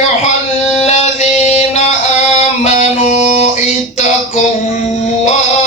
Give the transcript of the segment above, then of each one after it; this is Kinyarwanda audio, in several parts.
أيها الذين آمنوا اتقوا الله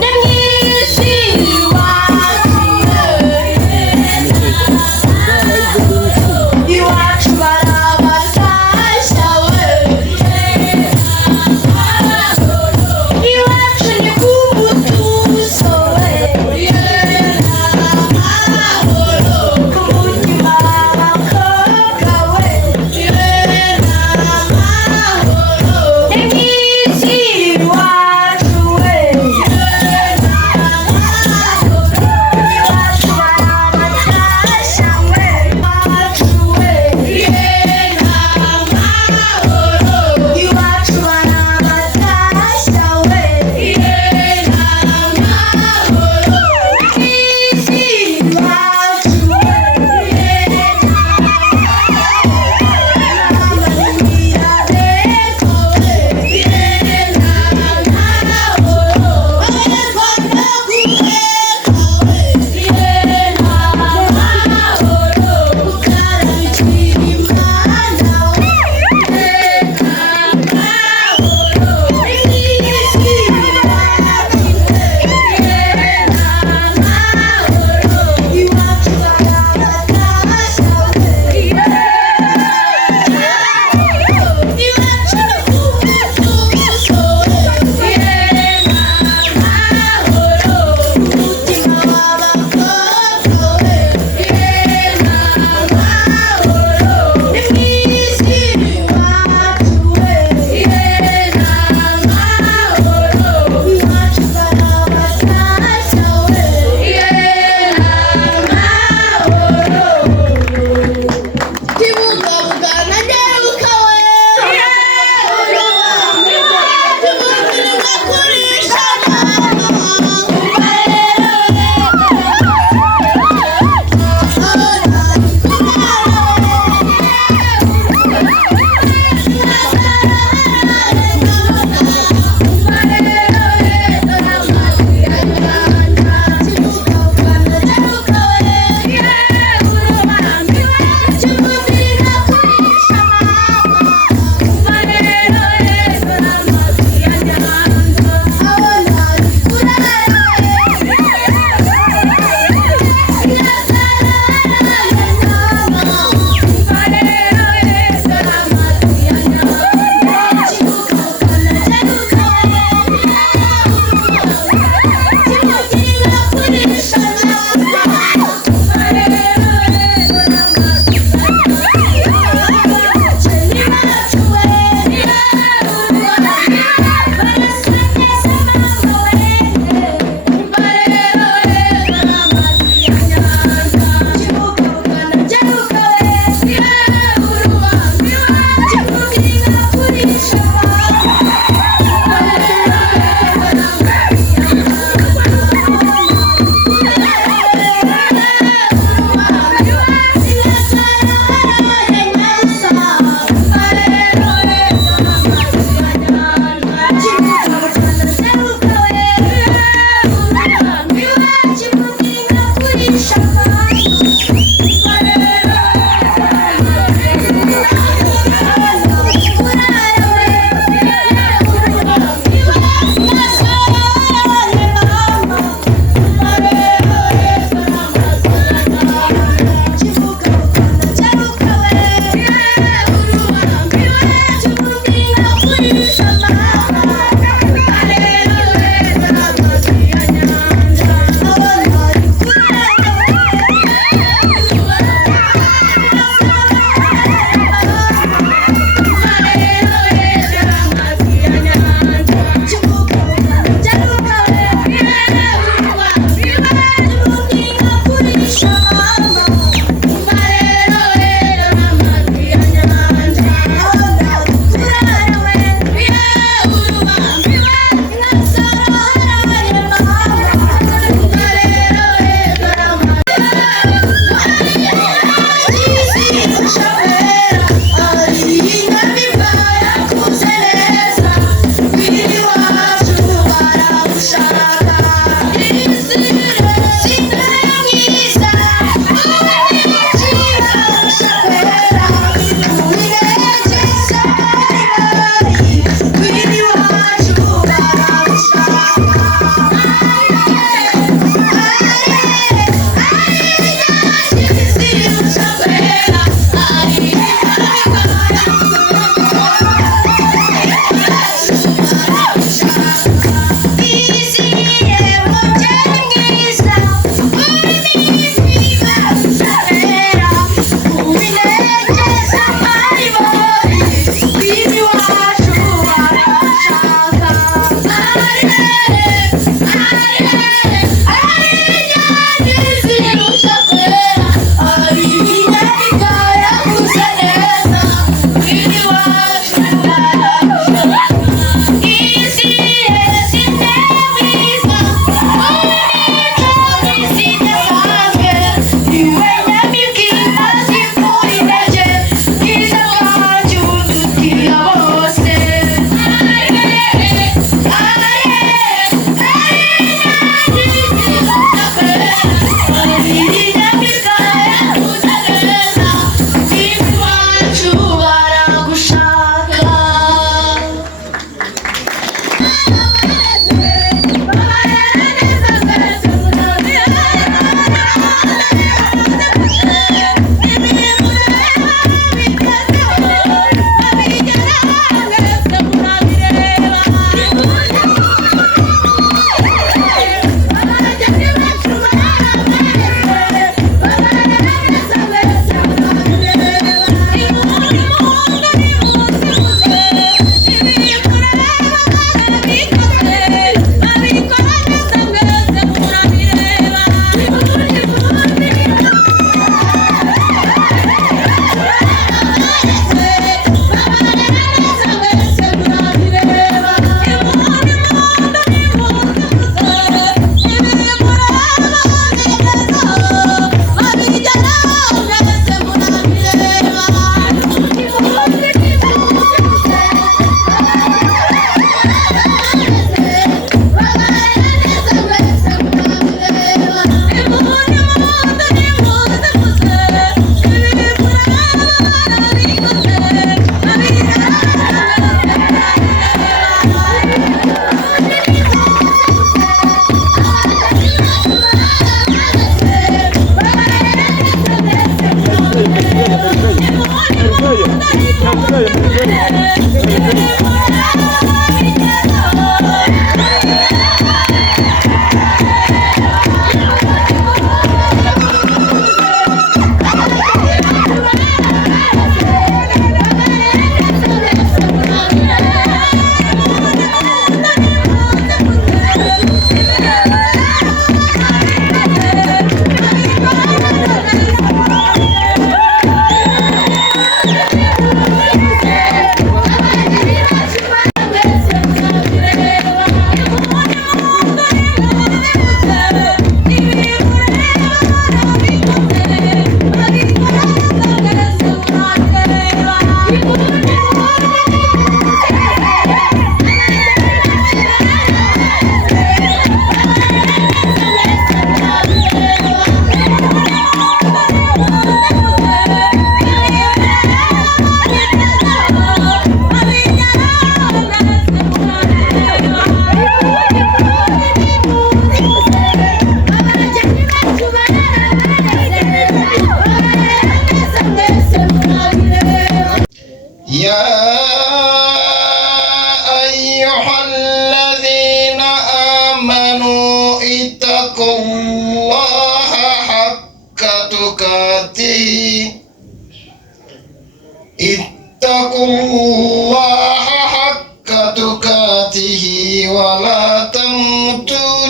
Nam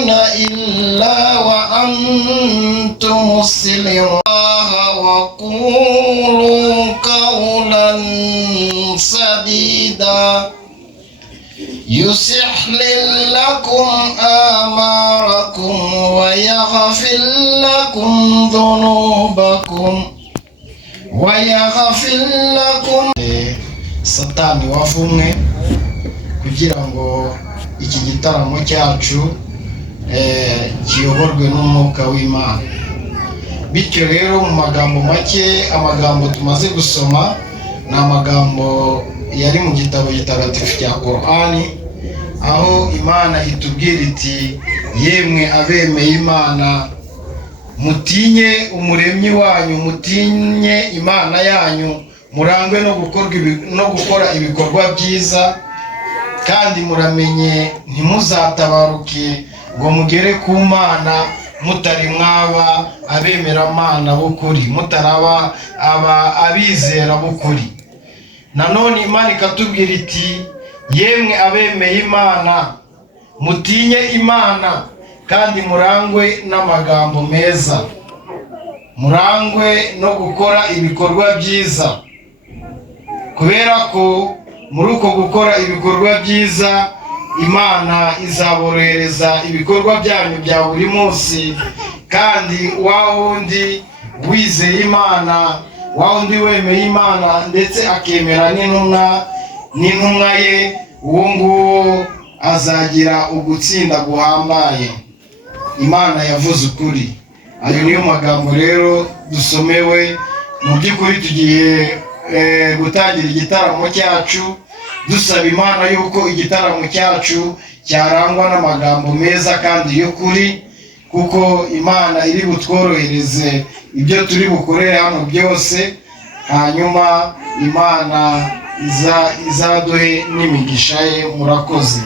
إلا وأنتم مسلمون وقولوا قولا سديدا يصلح لكم أعمالكم ويغفر لكم ذنوبكم Satani wavumwe kugira ngo iki gitaramo cyacu kiyoborwe n'umwuka w'Imana. Bityo rero mu magambo make, amagambo tumaze gusoma ni amagambo yari mu gitabo gitagatifu cya Korani, aho Imana itubwira iti yemwe abemeye Imana mutinye umuremyi wanyu, mutinye Imana yanyu, murangwe no gukora ibikorwa byiza, kandi muramenye ntimuzatabaruke ngo mugere ku Mana mutari mwaba abemera Mana b'ukuri, mutaraba abizera b'ukuri. Nanone Imana ikatubwira iti yemwe abemeye Imana mutinye Imana kandi murangwe n'amagambo meza, murangwe no gukora ibikorwa byiza, kubera ko muri uko gukora ibikorwa byiza Imana izaborohereza ibikorwa byanyu bya buri munsi. Kandi wa wundi wizeye Imana, wa wundi wemeye Imana ndetse akemera n'intumwa ye, uwo nguwo azagira ugutsinda guhambaye. Imana yavuze ukuri. Ayo niyo magambo rero dusomewe. Mu by'ukuri tugiye gutangira igitaramo cyacu dusaba Imana yuko igitaramo cyacu cyarangwa n'amagambo meza kandi y'ukuri, kuko Imana iri butworohereze ibyo turi bukorere hano byose, hanyuma Imana izaduhe n'imigisha ye. Murakoze.